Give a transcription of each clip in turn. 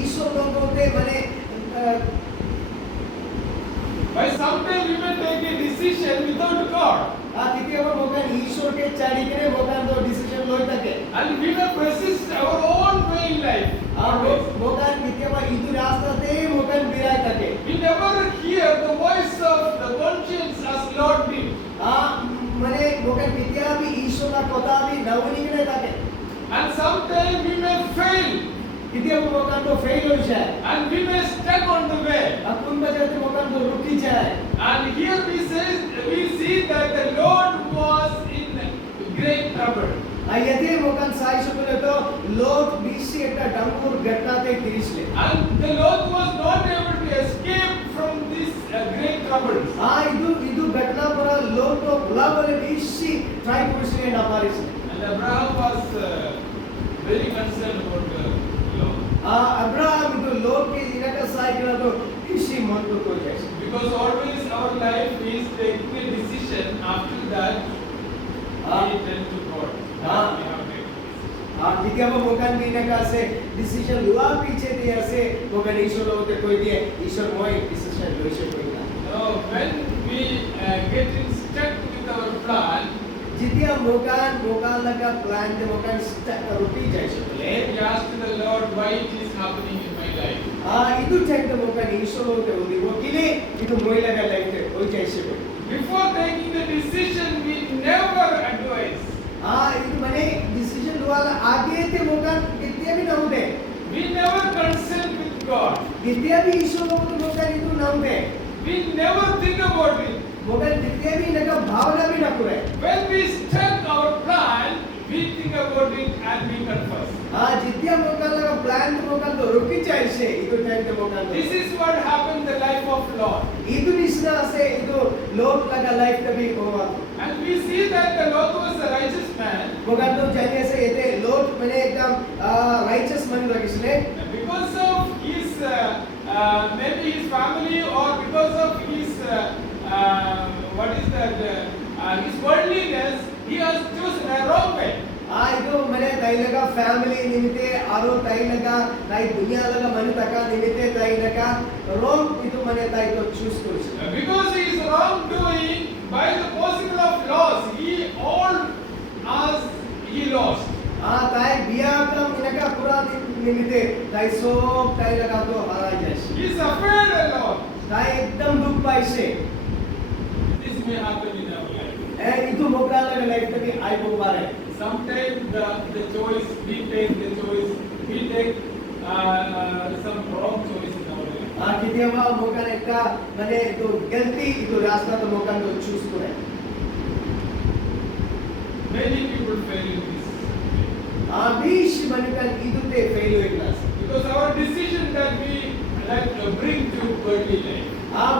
ईश्वर लोगों ते माने By sometimes we may take a decision without God. किती अब मोकन ईश्वर के चारी करे मोकन तो डिसीजन लोई तके And we may persist our own way in life. मोकन किती अब इधर रास्ता ते मोकन बिराय तके We never hear the voice of the conscience as Lord did. माने मोकन किती अब ईश्वर ना कोता भी नवनी के तके And sometimes we may fail. किती अब मोकन तो फेल हो जाए And we may stuck on the way. अपन बजाते मोकन तो रुकी जाए And here we see that the Lord was in great trouble. यदि मोकन साई शुक्र तो लोग बीसी एक डंगूर घटना ते किरिसले And the Lord was not able to escape from this great troubles. इदु घटना पर लोग तो बुला बोले बीसी ट्राई कुरिसले ना पारिसले And Abraham was very concerned about the Lord. Abraham इदु लोग के इनका साई किला तो बीसी मन तो कोई जैसे Because always our life is taking a decision, after that we tend to God. We have taken. किती अब मोकन भी इनका से डिसीजन हुआ पीछे दिया से मोकन ईश्वर लोग ते कोई दिए ईश्वर मोई डिसीजन लोइसे कोई ना Now when we get stuck with our plan, Jitiya मोकन लगा प्लान ते मोकन स्टक रुकी जाए सकले we ask the Lord why it is happening in my life. इदु चेक ते मोकन ईश्वर लोग ते उदी वो किले इदु मोई लगा लाइफ ते कोई जाए सकले Before taking the decision, we never advise. इदु मने डिसीजन वाला आगे ते मोकन कितने भी ना होते We never consult with God. कितने भी ईश्वर लोग ते मोकन इदु ना होते We never think about it. मोकन कितने भी इनका भावना भी ना करे When we stuck our plan, we think about it and we confess. Jitiya मोकन लगा प्लान ते मोकन तो रुकी जाए से इदु टाइम ते मोकन This is what happened in the life of Lot. इदु निस्ना से इदु लोग लगा लाइफ तभी होगा And we see that the Lot was a righteous man. मोकन तो जाने से ये लोग मैंने एकदम राइचस मन लगिसले Because of his maybe his family or because of his his worldliness, he has chosen a wrong way. इदु मैंने ताई लगा फैमिली निमित्ते आरो ताई लगा ताई दुनिया लगा मन तका निमित्ते ताई लगा रोम इदु मैंने ताई तो चूज करिस Because he is wrongdoing, by the possible of loss, all as he lost. ताई बिया कम इनका पूरा निमित्ते ताई सो ताई लगा तो हारा जाए He suffered a lot. ताई एकदम दुख पाइसे This may happen in our life. इदु मोकरा लगा लाइफ तभी आई बो पारे Sometimes the choice we take some wrong choice in our life. किती अब मोकन एक मैंने तो गलती इदु रास्ता तो मोकन तो चूज करे Many people fail in this बीच मनकन इदु ते फेल हुई class because our decision that we like to bring to worldly life.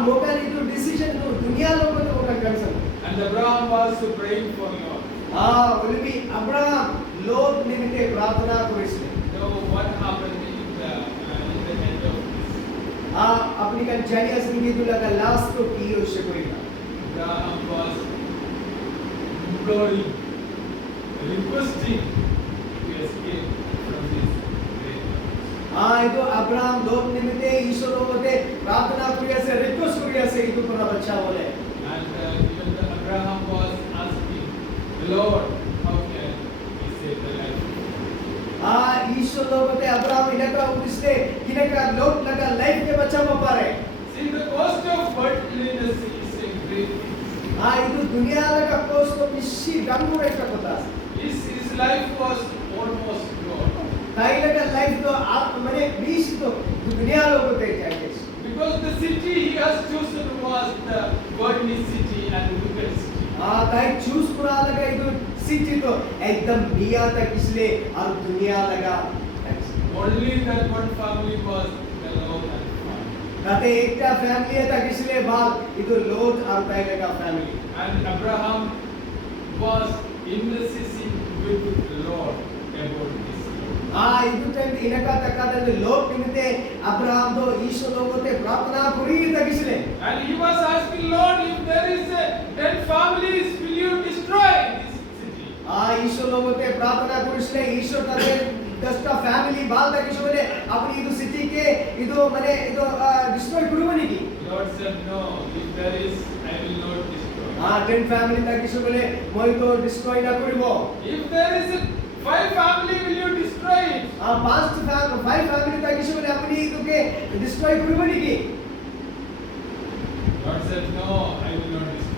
मोकन इदु डिसीजन तो दुनिया लोग तो मोकन concern And Abraham was praying for Lord. उनकी अब्राहम लोग निमित्ते प्रार्थना करिसले So what happened in the end of this? अपनी का जानिया संगी दुला का लास्ट तो की उससे कोई ना Abraham was imploring, requesting to escape from this great trouble. इदु अब्राहम लोग निमित्ते ईश्वर लोग ते प्रार्थना करिया से रिक्वेस्ट करिया से इदु पर बच्चा बोले And even Abraham was asking, Lord, how can we save the life? ईश्वर लोग ते अब्राहम इनका उदिसले किनका लोग लगा लाइफ के बच्चा में पारे See, the cost of worldliness is a great thing. इदु दुनिया लगा कोस्ट तो मिशी गंगू रेखा पता His life was almost gone. ताई लगा लाइफ तो आप मैंने बीच तो दुनिया लोग ते जाएंगे Because the city he has chosen was the worldly city and wicked city. ताई चूज पूरा लगा इदु सिटी तो एकदम बिया तक इसलिए और दुनिया लगा Only that one family was the Lord and Father. ताते एक का फैमिली है तक इसलिए बाल इदु लोट और ताई लगा family And Abraham was interceding with the Lord about this. इदु टाइम इनका तकादे लोग निमित्ते अब्राहम तो ईश्वर लोगों ते प्रार्थना करी तक इसलिए And he was asking, Lord, if there is 10 families, will you destroy this city? ईश्वर लोगों ते प्रार्थना करी इसलिए ईश्वर ताते दसटा फैमिली बाल तक बोले अपनी इदु सिटी के इदु माने इदु डिस्ट्रॉय कुरुबनी की Lord said, no, if there is, I will not destroy. 10 family तक बोले মই तो डिस्ट्रॉय ना करिबो If there is a 5 family, will you destroy it? 5 family तक बोले अपनी इदु के डिस्ट्रॉय कुरुबनी की God said, no, I will not destroy.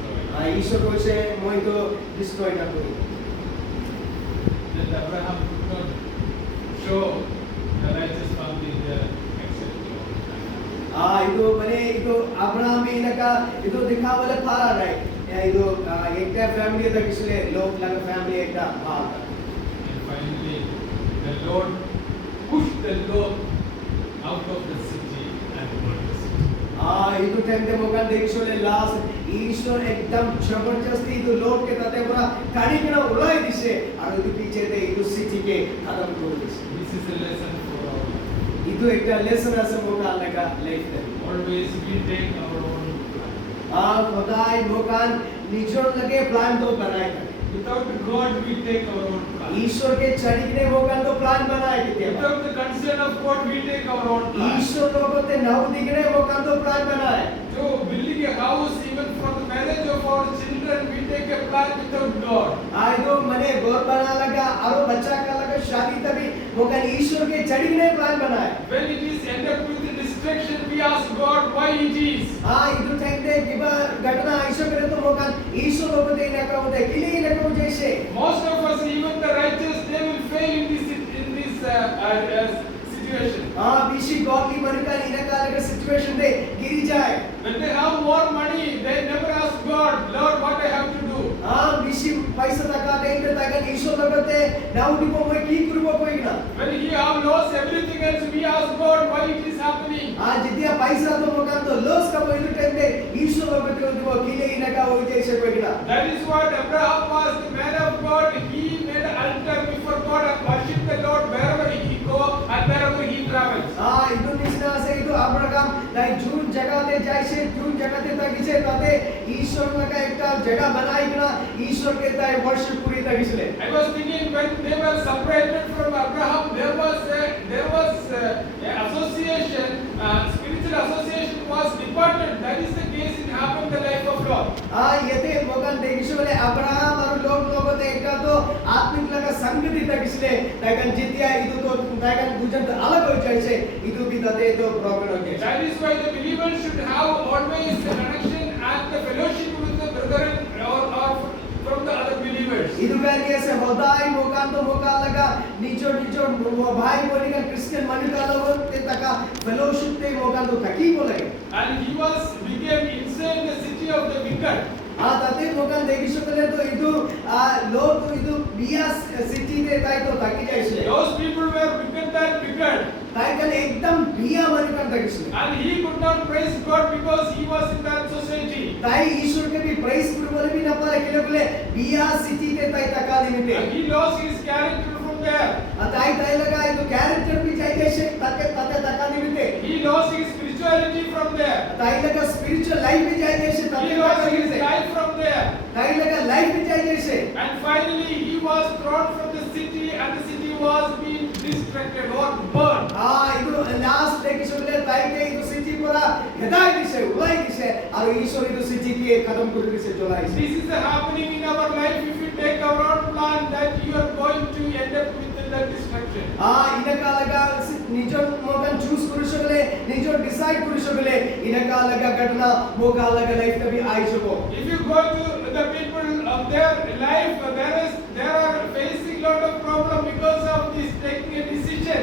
ईश्वर কৈছে মই তো ডিস্ট্রয় না করি Then Abraham could not show the righteous family there except Lot. ಇದು ಮನೆ ಇದು ಅಬ್ರಹಾಂ ಏನಕ ಇದು ದಿಖಾವಲೆ ಫಾರಾ ರೈ ಇದು एकटा फैमिली तक इसलिए लोग लगा फैमिली एकटा And finally, the Lord pushed the Lot out of the city and burned the city. ಇದು ಟೈಮ್ ದೆ ಮೋಕನ್ देखिसोले लास्ट ईश्वर एकदम जबरदस्ती ಇದು लोग के तते पूरा काढ़ीना उड़ाई दिसे और ಇದು पीछे दे ಇದು सिटी के खत्म कर दिसे This is a lesson for all. ಇದು एकटा लेसन আছে मोकन लगा लाइफ में Always we take our own plan. खुदाई मोकन निजोर लगे प्लान तो बनाए Without God, we take our own plan. ईश्वर के चरित्र मोकन तो प्लान बनाए किते Without the consent of God, we take our own plan. ईश्वर लोगों ते नव दिगने मोकन तो प्लान बनाए So building a house, even for the marriage of our children, we take a plan without God. आइदो मने गोर बना लगा और बच्चा का लगा शादी तभी मोकन ईश्वर के चरित्र प्लान बनाए When it is end up with the destruction, we ask God why it is. ಇದು ಟೈಮ್ದೆ ಗಿಬ ಘಟನಾ ईश्वर करे तो मोकन ईश्वर लोगों ते नका होते किले नका जैसे Most of us, even the righteous, they will fail in this situation. BC godly मनका इनका लगा सिचुएशन दे गिरी जाए When they have more money, they never ask God, Lord, what I have to do. BC पैसा तका देंगे तका ईश्वर लोगों ते नाउ डिपो में की करबो कोई ना When he have lost everything else, we ask God why it is happening. Jitiya पैसा तो मोकन तो लॉस का वो टाइम दे ईश्वर लोगों ते वो किले इनका हो जैसे कोई ना That is what Abraham was, the man of God. He made an altar before God and worshipped the Lord wherever he go and wherever he travels. ಇದು ನಿಸ್ನ से ಇದು अब्राहम लाई जून जगह ते जैसे जून जगह ते तकिसे तते ईश्वर का एक जगह बनाई ना ईश्वर के ताई वर्शिप पूरी तकिसले I was thinking when they were separated from Abraham, there was a association, spiritual association was departed. That is the case it happened in the life of Lot. येते मोकन देखिसले अब्राहम और लोग ते एक तो आत्मिक लगा संगति तकिसले ताकन जितिया इदु तो ताकन दुजन अलग हो जैसे इदु भी तते तो प्रॉब्लम हो गया That is why the believers should have always a connection and the fellowship with the brethren or from the other believers. इदु करके से होदाई मोकन तो मोका लगा निचो वो भाई बोली का क्रिश्चियन मनुका लोग ते तका फेलोशिप ते मोकन तो तकी बोले And he became inside the city of the wicked. ताते मोकन देखिसले तो इदु लोग तो इदु बिया सिटी ते ताई तो तकी जैसे Those people were wicked and wicked. ताकन एकदम बिया मनुका तकिसले And he could not praise God because he was in that society. ताई ईश्वर के भी प्राइस बोले भी ना पाले के बोले बिया सिटी ते ताई तका दिनते And he lost his character from there. ताई लगा इदु कैरेक्टर भी चाहिए से तके तका दिनते He lost his spirituality from there. ताई लगा स्पिरिचुअल लाइफ भी चाहिए से He तके lost तका his दिनते life from there. ताई लगा लाइफ भी चाहिए से And finally he was thrown from the city and the city was being destructed or burned. ಇದು ಲಾಸ್ಟ್ देखिसले ताई के ಇದು सिटी पूरा गदाई दिसे उलाई दिसे और ईश्वर ಇದು सिटी के खत्म कर दिसे जोलाई This is happening in our life. If you take our own plan, that you are going to end up with the destruction. इनका लगा निजो मोकन चूज करू शकले निजो डिसाइड करू शकले इनका लगा घटना मोका लगा लाइफ कभी आई सको If you go to the people of their life, there are facing lot of problem because of this taking a decision,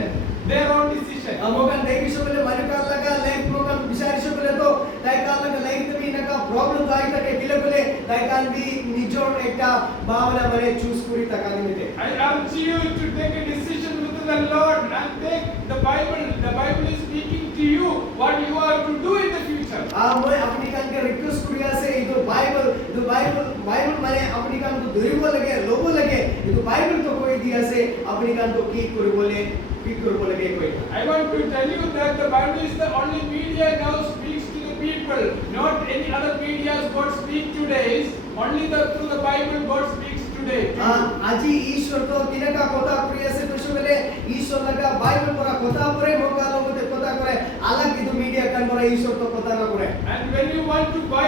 their own decision. मोकन देखि शकले मनुका लगा लाइफ मोकन विचार शकले तो ताइका लगा लाइफ कभी इनका प्रॉब्लम तो आई तके किले ताइका भी निजो एकटा भावना मने चूज करी तकानी मिते I urge you to take a decision with the Lord and take the Bible. The Bible is speaking to you what you are to do in the future. मैं अपनी कान के रिक्वेस्ट करिया से इदो बाइबल माने अपनी कान को दुरिबो लगे लोगो लगे इदो बाइबल तो कोई दिया से अपनी कान को की कर बोले कोई I want to tell you that the Bible is the only media now speaks to the people. Not any other media God speaks today. Only through the Bible God speaks today. today. to you. আজি ঈশ্বর তো তিনকা কথা করি আছে কইছো বলে ঈশ্বর লাগা বাইবেল পড়া কথা পড়ে মোকা লগতে কথা করে আলাগ কিন্তু মিডিয়া কান পড়া ঈশ্বর তো কথা না করে And when you want to buy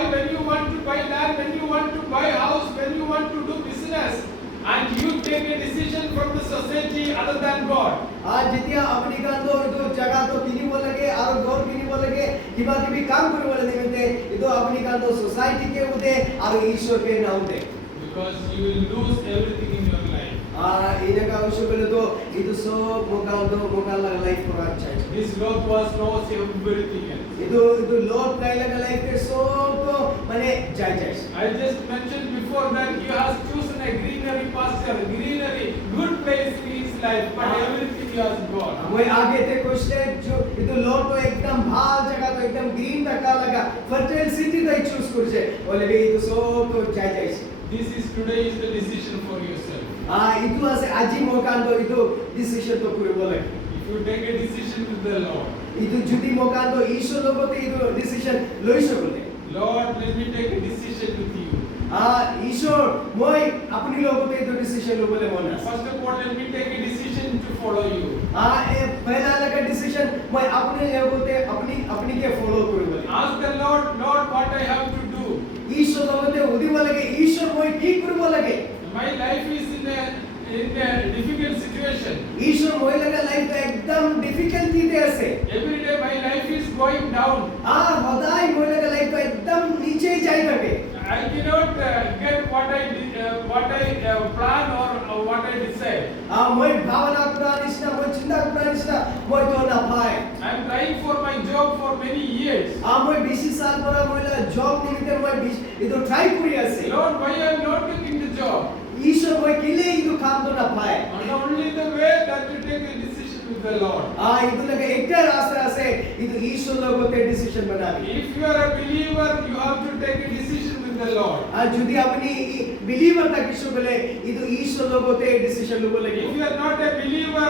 land, when you want to buy house, when you want to do business, and you take a decision from the society other than God. आज जितिया अपनी कान तो जगह तो किनी बोलेगे और घर किनी बोलेगे किबा किबी काम करे बोले निमित्ते इतो अपनी कान तो सोसाइटी के उदे और ईश्वर के ना उदे Because you will lose everything in your life. इने का उस बोले तो इतो सब मोका लगा लाइफ पर अच्छा है This Lot was knows everything else. इतो लोट काय लगा लाइफ के सब तो माने जाय I just mentioned before that he has chosen a greenery pasture, greenery, good place in his life, but everything he has got. मैं आगे थे क्वेश्चन जो इतो लोट तो एकदम भाल जगह तो एकदम ग्रीन तका लगा फर्टाइल सिटी तो चूज करছে बोले भी इतो सब तो जाय This is today is the decision for yourself. इतो আছে আজি মোকান তো ইতো ডিসিশন তো করে বলে If you take a decision with the Lord, ইতো যদি মোকান তো ঈশ্বর লগতে ইতো ডিসিশন লইছো বলে Lord, let me take a decision with you. ঈশ্বর মই আপনি লগতে ইতো ডিসিশন লো বলে মনে আছে First of all, let me take a decision to follow you. এ পहला लगा डिसीजन मैं अपने लगते अपनी के फॉलो करे बोले Ask the Lord, Lord, what I have to do. ঈশ্বর লগতে উদিবা লাগে ঈশ্বর মই কি করব লাগে My life is in a difficult situation. ঈশ্বর মই লাগা লাইফ একদম ডিফিকাল্টি তে আছে Every day my life is going down. হদাই মই লাগা লাইফ একদম নিচে যাই থাকে I cannot get what I plan or what I decide. মই ভাবনা করা নিছিনা মই চিন্তা করা নিছিনা মই তো না পাই I am trying for my job for many years. মই 20 সাল পরে মইলা জব নিমিতে মই ইতো ট্রাই করি আছে Lord, why I am not getting the job? ঈশ্বর মই কিলে ইতো কাম তো না পাই And only the way that you take a decision with the Lord. ইতো লাগে একটা রাস্তা আছে ইতো ঈশ্বর লগতে ডিসিশন বানাবি If you are a believer, you have to take a decision with the Lord. যদি আপনি বিলিভার থাকিছো বলে ইতো ঈশ্বর লগতে ডিসিশন লব লাগে If you are not a believer,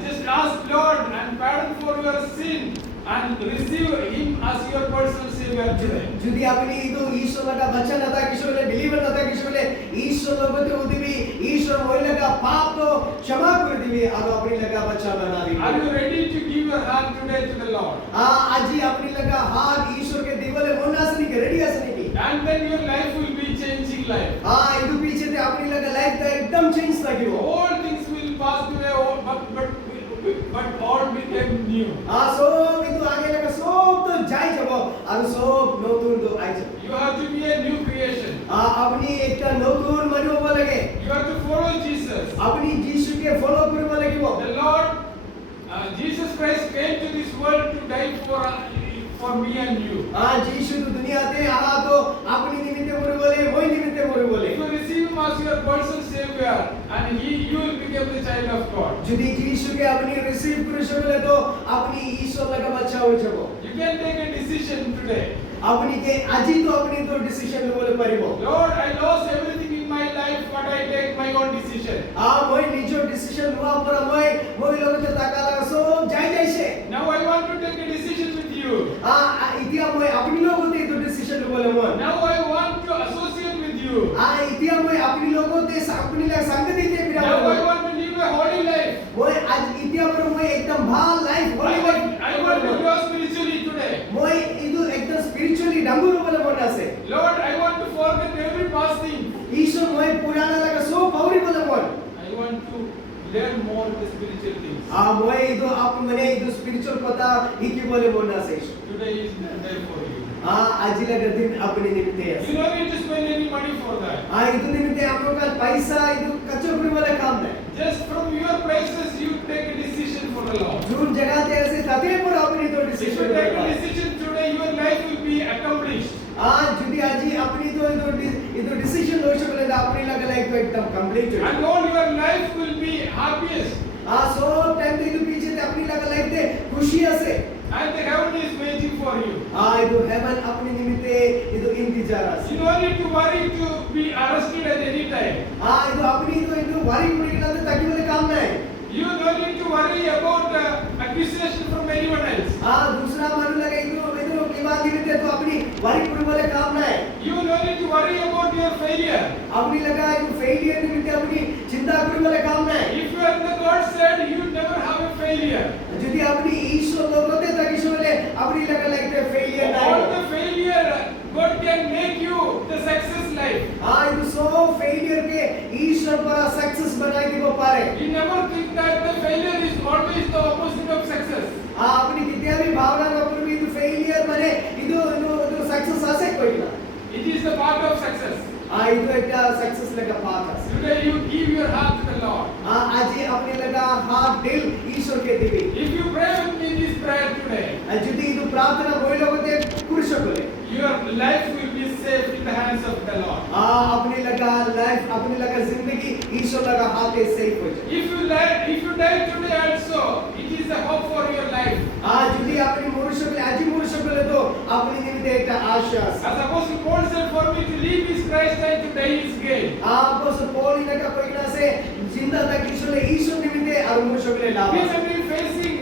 just ask Lord and pardon for your sin and receive Him as your personal Savior today. যদি আপনি ইতো ঈশ্বর লাগা বাচ্চা না থাকিছো বলে বিলিভার না থাকিছো বলে ঈশ্বর লগতে উদিবি ঈশ্বর ওই লাগা পাপ তো ক্ষমা করে দিবি আর আপনি লাগা বাচ্চা বানাবি Are you ready to give your hand today to the Lord? আজি আপনি লাগা হাত ঈশ্বরকে দিবলে মন আছে নাকি রেডি আছে নাকি And then your life will be changing life. ইতো পিছেতে আপনি লাগা লাইফ টা একদম চেঞ্জ লাগিব All things will pass away, but all became new. সব ইতো আগে লাগা সব তো যাই যাব আর সব নতুন তো আই যাব You have to be a new creation. আপনি একটা নতুন মানব লাগে You have to follow Jesus. আপনি যিশুকে ফলো কৰিব লাগিব The Lord, Jesus Christ came to this world to die for me and you. যিশু তো দুনিয়াতে আহা তো আপনি নিমিত্তে মরে বলে মই নিমিত্তে মরে বলে If you receive Him as your personal Savior, and you will become the child of God. যদি যিশুকে আপনি রিসিভ করেছো বলে তো আপনি ঈশ্বর লাগা বাচ্চা হয়ে যাব You can take a decision today. আপনি কে আজি তো আপনি তো ডিসিশন লবলে পারিব Lord, I lost everything in my life, but I take my own decision. মই নিজৰ ডিসিশন লোৱা পৰা মই লগতে টাকা লাগা সব যাইছে Now I want to take a decision with you. এতিয়া মই আপনি লগতে তো ডিসিশন লবলে মন Now I want to associate with you. এতিয়া মই আপনি লগতে আপনি লাগা সংগতিতে বিরাম Now I want to live a holy life. মই আজ এতিয়া মই একদম ভাল life holy life I want to grow spiritually today. মই ইদু একদম স্পিরিচুয়ালি ডাঙৰ হ'বলৈ মন আছে Lord, I want to forget every past thing. ঈশ্বৰ মই পুৰাণা লাগা সব পাহৰিবলৈ মন I want to learn more the spiritual things. মই ইদু মানে ইদু স্পিরিচুয়াল কথা শিকিবলৈ মন আছে Today is the day for you. আজি লাগা দিন আপনি নিমিত্তে আছে You don't need to spend any money for that. ইদু নিমিত্তে আপোনাৰ পইচা ইদু খরচ কৰিবলৈ কাম নাই Just from your places, you take a decision for the Lord. যোন জায়গাতে আছে তাতে পর আপনি তো If decision you take a decision today, your life will be accomplished. যদি আজি আপনি তো ইদু ডিসিশন লইছো বলে আপনি লাগা লাইফ তো একদম কমপ্লিট হয়ে And all your life will be happiest. সব টাইম ইদু পিছেতে আপনি লাগা লাইফতে খুশি আছে And the heaven is waiting for you. ইদু হেভেন আপনি নিমিত্তে ইদু ইন্তজার আছে You don't need to worry to be arrested at any time. ইদু আপনি তো ইদু ওয়ারি করে গেলে তাকি বলে কাম নাই You don't need to worry about accusation from anyone else. दूसरा मानु लगे इदु इदु विवाद निमित्ते तो अपनी वारी करे बोले काम নাই You don't need to worry about your failure. अपनी लगा एक फेलियर निमित्त अपनी चिंता करू वाले काम नहीं If you are in the God said, you never have a failure. यदि अपनी ईश्वर लोगों तक ईश्वर ले अपनी लगा लगते फेलियर All नहीं the failure, God can make you the success life. हाँ ये सो फेलियर के ईश्वर पर सक्सेस बनाई दी वो पारे You never think that the failure is always the opposite of success. हाँ अपनी कितना भी भावना न करू भी तो फेलियर बने इधर सक्सेस आसे कोई ना It is the part of success. हाँ इधर एक सक्सेस लगा पाता Today you give your heart to the Lord. हाँ आज ये अपने लगा हाथ दिल ईश्वर के दिवी If you pray with me this prayer today, यदि इधर प्रार्थना कोई लोगों ते कुछ कोले your life will be safe in the hands of the Lord. हाँ अपने लगा लाइफ अपने लगा जिंदगी ईश्वर लगा हाथ से सही हो जाए If you die today also, it is a hope for your life. हाँ यदि अपनी मनुष्य को आज ही मनुष्य को ले तो अपनी निमित्त एक आशा As Apostle Paul said, for me to live is Christ and to die is gain. आपको सपोली लगा कोई ना से जिंदा तक ईश्वर निमित्त और मनुष्य को ले लाभ We have been facing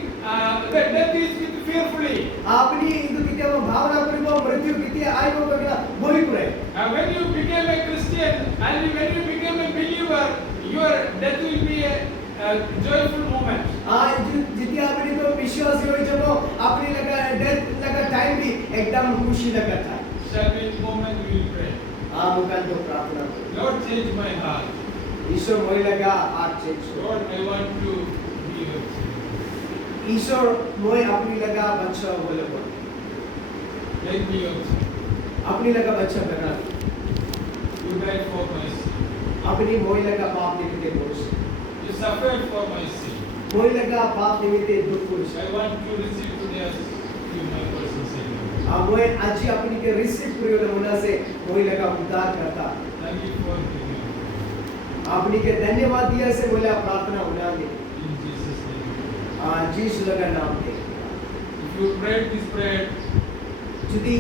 the death is fearfully. आपनी इधर कितने वो भावना करी वो मृत्यु कितने आई वो कभी ना बोली करे When you became a Christian and when you became a believer, your death will be a joyful moment. हाँ जितने आपने तो विश्वास हो जब वो अपनी लगा डेथ लगा टाइम भी एकदम खुशी लगा था Shall we in a moment we will pray. हाँ मुकान तो प्रार्थना करो Lord, change my heart. ईश्वर मोई लगा आठ change Lord, I want to be with you. ईश्वर मोई अपनी लगा बच्चा बोले बोल Make me your son. अपनी लगा बच्चा बना You died for my sin. अपनी मोई लगा पाप निमित्त दोष You suffered for my sin. मोई लगा पाप निमित्त दुख पुरुष I want to receive today as you my personal Savior. हाँ मोई आज ही अपनी के रिसीव प्रयोग होना से मोई लगा उद्धार करता Thank you for giving me. अपनी के धन्यवाद दिया से बोले प्रार्थना होना दे In Jesus' name. हाँ जीसस लगा नाम दे If you prayed this prayer, यदि